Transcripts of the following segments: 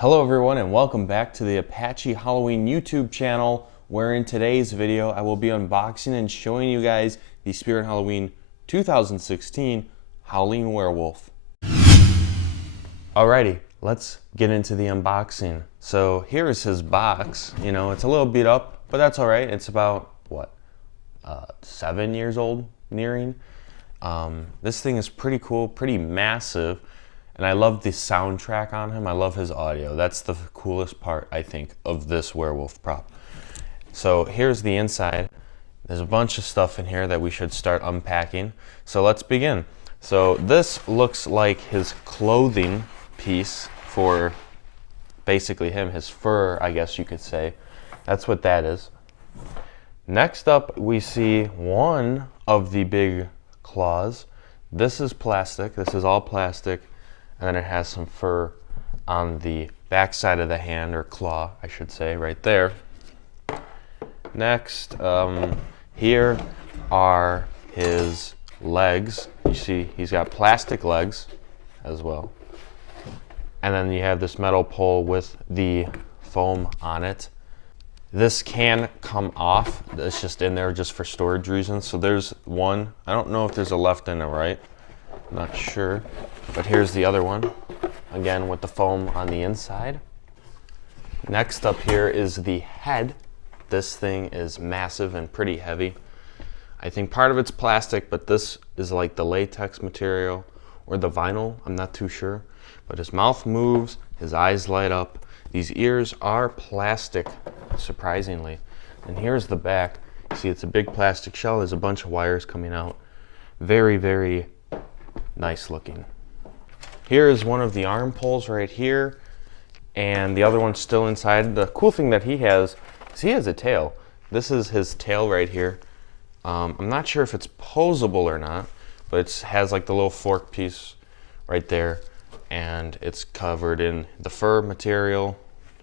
Hello everyone and welcome back to the Apache Halloween YouTube channel, where in today's video I will be unboxing and showing you guys the Spirit Halloween 2016 Howling Werewolf. Alrighty, let's get into the unboxing. So here is his box. You know, it's a little beat up, but that's alright. It's about, 7 years old, nearing. This thing is pretty cool, pretty massive. And I love the soundtrack on him. I love his audio. That's the coolest part, I think, of this werewolf prop. So here's the inside. There's a bunch of stuff in here that we should start unpacking. So let's begin. So this looks like his clothing piece for basically him, his fur, I guess you could say. That's what that is. Next up, we see one of the big claws. This is plastic. This is all plastic. And then it has some fur on the back side of the hand, or claw, I should say, right there. Next, here are his legs. You see, he's got plastic legs as well. And then you have this metal pole with the foam on it. This can come off. It's just in there just for storage reasons. So there's one. I don't know if there's a left and a right. I'm not sure. But here's the other one, again with the foam on the inside. Next up here is the head. This thing is massive and pretty heavy. I think part of it's plastic, but this is like the latex material or the vinyl, I'm not too sure. But his mouth moves, his eyes light up. These ears are plastic, surprisingly. And here's the back. You see, it's a big plastic shell. There's a bunch of wires coming out. Very, very nice looking. Here is one of the arm poles right here, and the other one's still inside. The cool thing that he has is he has a tail. This is his tail right here. I'm not sure if it's posable or not, but it has like the little fork piece right there, and it's covered in the fur material.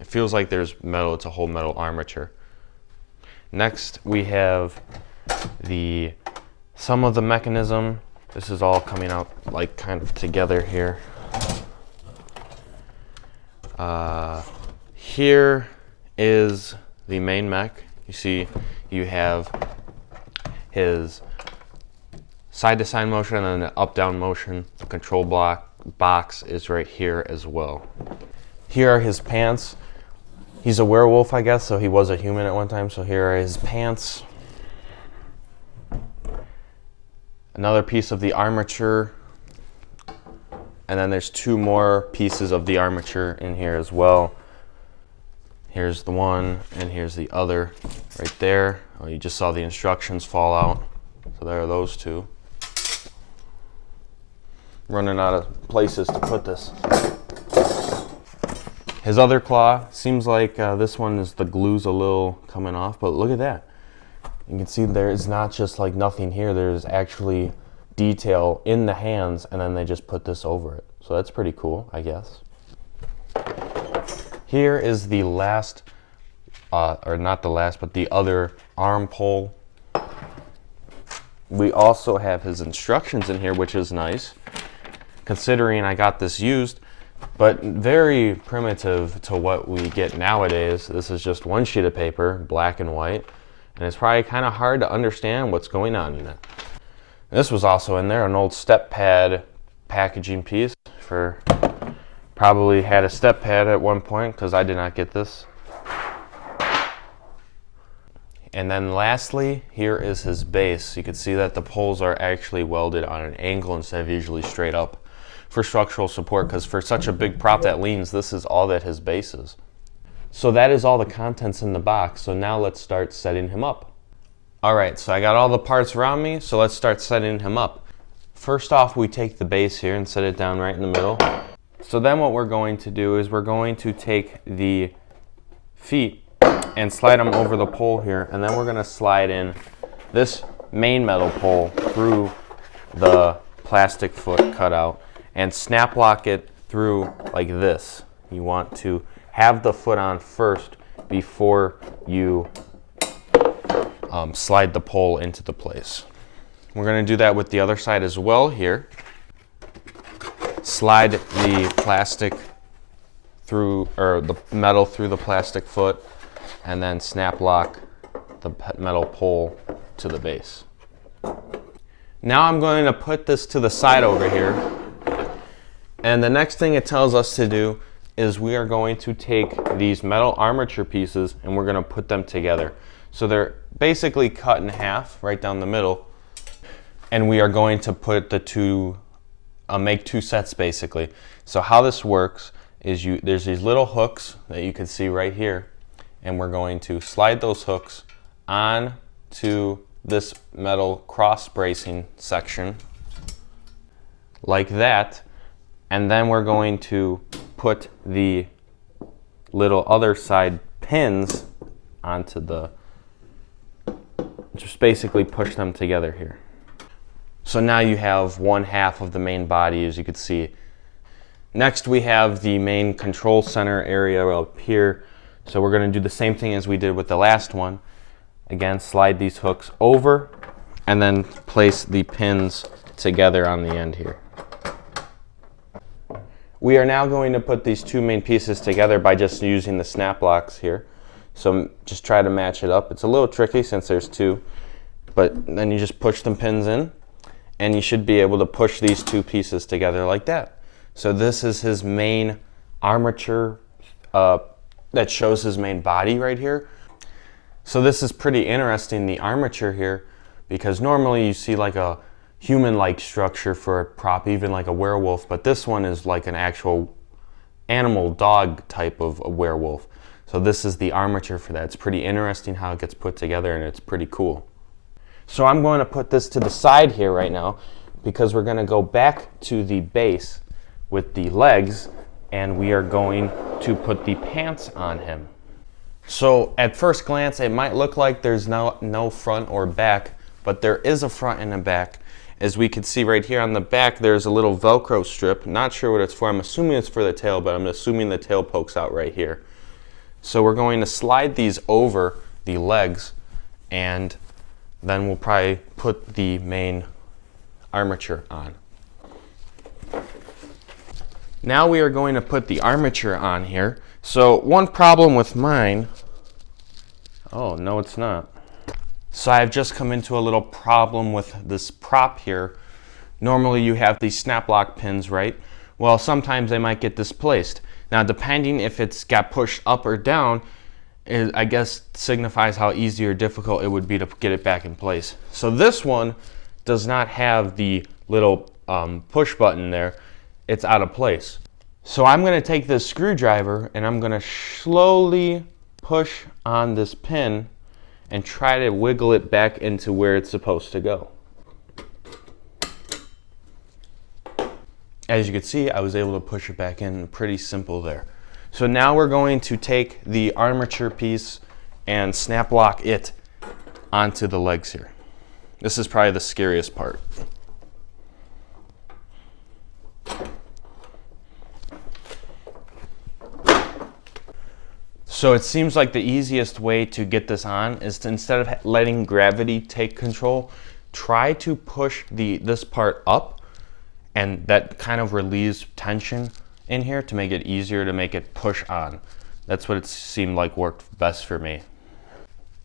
It feels like there's metal. It's a whole metal armature. Next, we have some of the mechanism. This is all coming out like kind of together here. Here is the main mech. You see, you have his side-to-side motion and then the up-down motion. The control box is right here as well. Here are his pants. He's a werewolf, I guess, so he was a human at one time. So here are his pants. Another piece of the armature. And then there's two more pieces of the armature in here as well. Here's the one, and here's the other right there. Oh, you just saw the instructions fall out. So there are those two. Running out of places to put this. His other claw, seems like this one is the glue's a little coming off, but look at that. You can see there is not just like nothing here. There's actually detail in the hands, and then they just put this over it. So that's pretty cool, I guess. Here is the last, or not the last, but the other arm pole. We also have his instructions in here, which is nice, considering I got this used, but very primitive to what we get nowadays. This is just one sheet of paper, black and white, and it's probably kind of hard to understand what's going on in it. This was also in there, an old step pad packaging piece. Probably had a step pad at one point, because I did not get this. And then lastly, here is his base. You can see that the poles are actually welded on an angle instead of usually straight up for structural support, because for such a big prop that leans, this is all that his base is. So that is all the contents in the box. So now let's start setting him up. Alright, so I got all the parts around me, so let's start setting him up. First off, we take the base here and set it down right in the middle. So then what we're going to do is we're going to take the feet and slide them over the pole here, and then we're going to slide in this main metal pole through the plastic foot cutout and snap lock it through like this. You want to have the foot on first before you slide the pole into the place. We're going to do that with the other side as well here. Slide the plastic through, or the metal through the plastic foot, and then snap lock the metal pole to the base. Now I'm going to put this to the side over here. And the next thing it tells us to do is we are going to take these metal armature pieces and we're going to put them together. So they're basically cut in half right down the middle. And we are going to put the two, make two sets basically. So how this works is there's these little hooks that you can see right here. And we're going to slide those hooks on to this metal cross bracing section like that. And then we're going to put the little other side pins onto the, just basically push them together here. So now you have one half of the main body, as you can see. Next we have the main control center area up here. So we're going to do the same thing as we did with the last one. Again, slide these hooks over and then place the pins together on the end here. We are now going to put these two main pieces together by just using the snap locks here. So just try to match it up. It's a little tricky since there's two, but then you just push the pins in and you should be able to push these two pieces together like that. So this is his main armature that shows his main body right here. So this is pretty interesting, the armature here, because normally you see like a human-like structure for a prop, even like a werewolf, but this one is like an actual animal dog type of a werewolf. So this is the armature for that. It's pretty interesting how it gets put together, and it's pretty cool. So I'm going to put this to the side here right now because we're going to go back to the base with the legs, and we are going to put the pants on him. So at first glance it might look like there's no front or back, but there is a front and a back. As we can see right here on the back, there's a little Velcro strip. Not sure what it's for. I'm assuming it's for the tail, but I'm assuming the tail pokes out right here. So we're going to slide these over the legs, and then we'll probably put the main armature on. Now we are going to put the armature on here. So one problem with mine, oh no it's not. So I've just come into a little problem with this prop here. Normally you have these snap lock pins, right? Well, sometimes they might get displaced. Now depending if it's got pushed up or down, it, I guess, signifies how easy or difficult it would be to get it back in place. So this one does not have the little push button there. It's out of place. So I'm going to take this screwdriver and I'm going to slowly push on this pin and try to wiggle it back into where it's supposed to go. As you can see, I was able to push it back in. Pretty simple there. So now we're going to take the armature piece and snap lock it onto the legs here. This is probably the scariest part. So it seems like the easiest way to get this on is to, instead of letting gravity take control, try to push this part up, and that kind of relieves tension in here to make it easier to make it push on. That's what it seemed like worked best for me.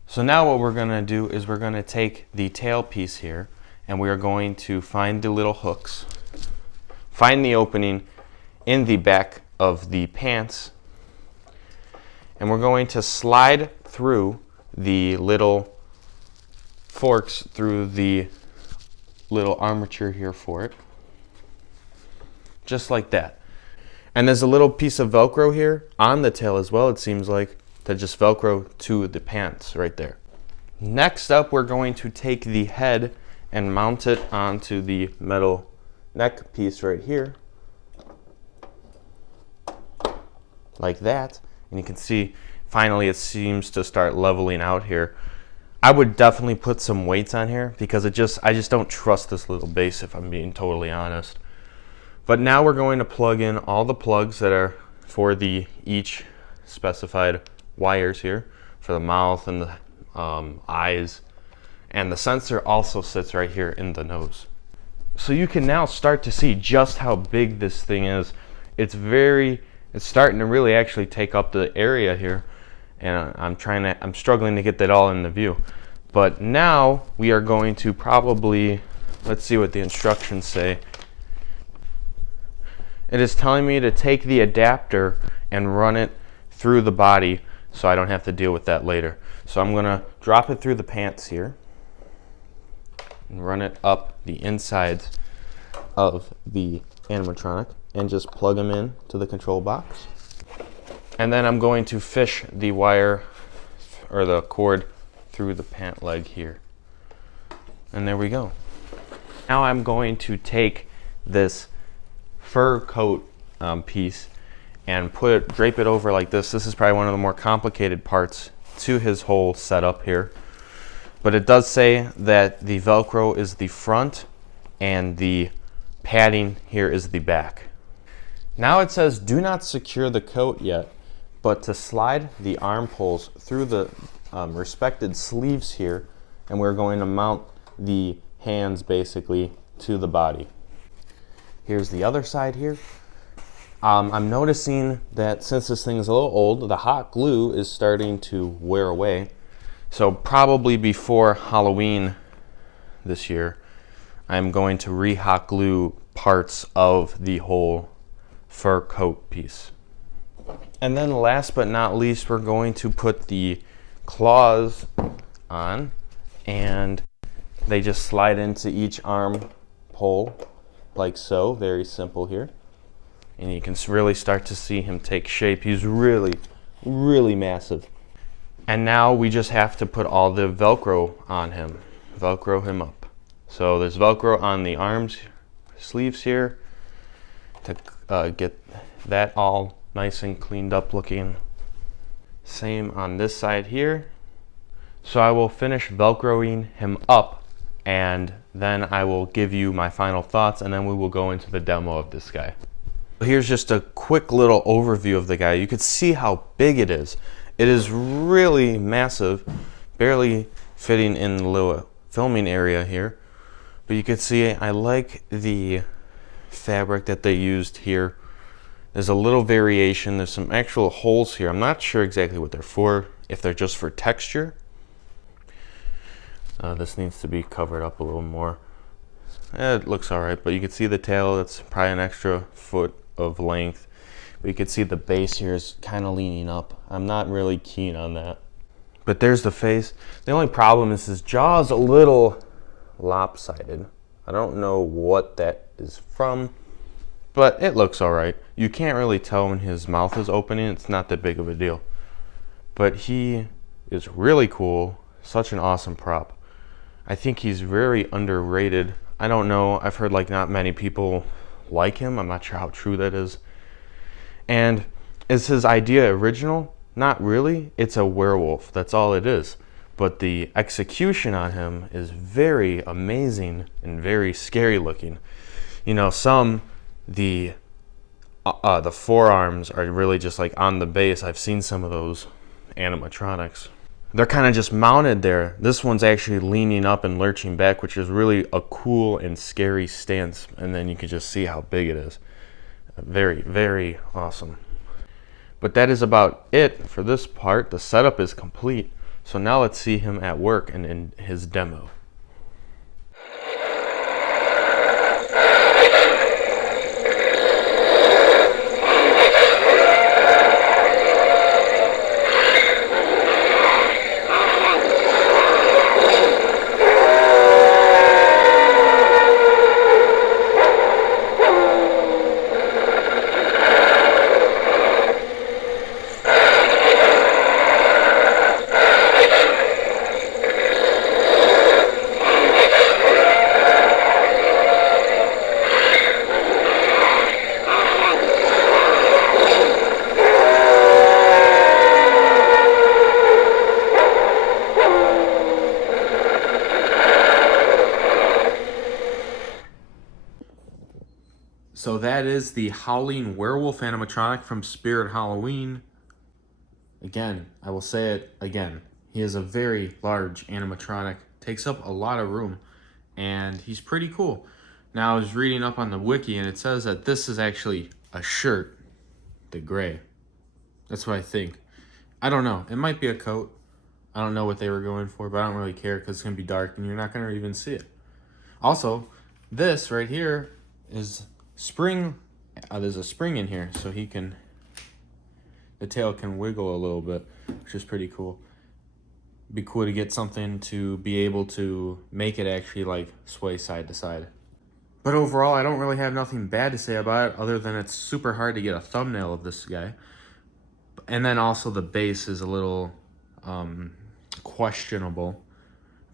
So now what we're going to do is we're going to take the tail piece here and we are going to find the little hooks, find the opening in the back of the pants, and we're going to slide through the little forks through the little armature here for it, just like that. And there's a little piece of Velcro here on the tail as well, it seems like, that just Velcro to the pants right there. Next up, we're going to take the head and mount it onto the metal neck piece right here, like that. And you can see finally it seems to start leveling out here. I would definitely put some weights on here because I just don't trust this little base, if I'm being totally honest. But now we're going to plug in all the plugs that are for the each specified wires here for the mouth and the eyes, and the sensor also sits right here in the nose. So you can now start to see just how big this thing is. It's very, It's starting to really actually take up the area here, and I'm struggling to get that all in the view. But now we are going to probably, let's see what the instructions say. It is telling me to take the adapter and run it through the body so I don't have to deal with that later. So I'm gonna drop it through the pants here and run it up the insides of the animatronic and just plug them in to the control box. And then I'm going to fish the wire or the cord through the pant leg here. And there we go. Now I'm going to take this fur coat piece and drape it over like this. This is probably one of the more complicated parts to his whole setup here. But it does say that the Velcro is the front and the padding here is the back. Now it says do not secure the coat yet, but to slide the arm poles through the respected sleeves here, and we're going to mount the hands basically to the body. Here's the other side here. I'm noticing that since this thing is a little old, the hot glue is starting to wear away. So probably before Halloween this year, I'm going to re-hot glue parts of the whole fur coat piece. And then last but not least, we're going to put the claws on, and they just slide into each arm pole like so. Very simple here. And you can really start to see him take shape. He's really, really massive. And now we just have to put all the Velcro on him, Velcro him up. So there's Velcro on the arms, sleeves here to get that all nice and cleaned up looking. Same on this side here. So I will finish Velcroing him up, and then I will give you my final thoughts, and then we will go into the demo of this guy. Here's just a quick little overview of the guy. You can see how big it is. It is really massive, barely fitting in the little filming area here. But you can see I like the fabric that they used here. There's a little variation. There's some actual holes here. I'm not sure exactly what they're for, if they're just for texture. This needs to be covered up a little more. It looks all right, but you can see the tail. That's probably an extra foot of length. But you can see the base here is kind of leaning up. I'm not really keen on that. But there's the face. The only problem is his jaw is a little lopsided. I don't know what that is from, but it looks all right. You can't really tell when his mouth is opening. It's not that big of a deal. But he is really cool. Such an awesome prop. I think he's very underrated. I don't know. I've heard like not many people like him. I'm not sure how true that is. And is his idea original? Not really. It's a werewolf. That's all it is. But the execution on him is very amazing and very scary looking. You know, the forearms are really just like on the base. I've seen some of those animatronics. They're kind of just mounted there. This one's actually leaning up and lurching back, which is really a cool and scary stance. And then you can just see how big it is. Very, very awesome. But that is about it for this part. The setup is complete. So now let's see him at work and in his demo. So that is the Howling Werewolf animatronic from Spirit Halloween. Again, I will say it again. He is a very large animatronic, takes up a lot of room, and he's pretty cool. Now I was reading up on the wiki and it says that this is actually a shirt the gray. That's what I think. I don't know. It might be a coat. I don't know what they were going for, but I don't really care because it's going to be dark and you're not going to even see it. Also, this right here is spring. There's a spring in here, so the tail can wiggle a little bit, which is pretty cool. Be cool to get something to be able to make it actually like sway side to side. But overall, I don't really have nothing bad to say about it other than it's super hard to get a thumbnail of this guy. And then also the base is a little questionable.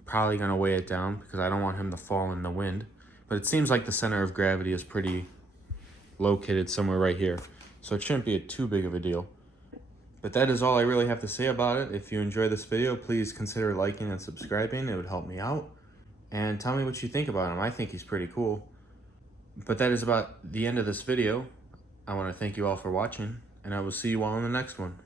Probably gonna weigh it down because I don't want him to fall in the wind. But it seems like the center of gravity is pretty located somewhere right here. So it shouldn't be too big of a deal. But that is all I really have to say about it. If you enjoyed this video, please consider liking and subscribing. It would help me out. And tell me what you think about him. I think he's pretty cool. But that is about the end of this video. I want to thank you all for watching, and I will see you all in the next one.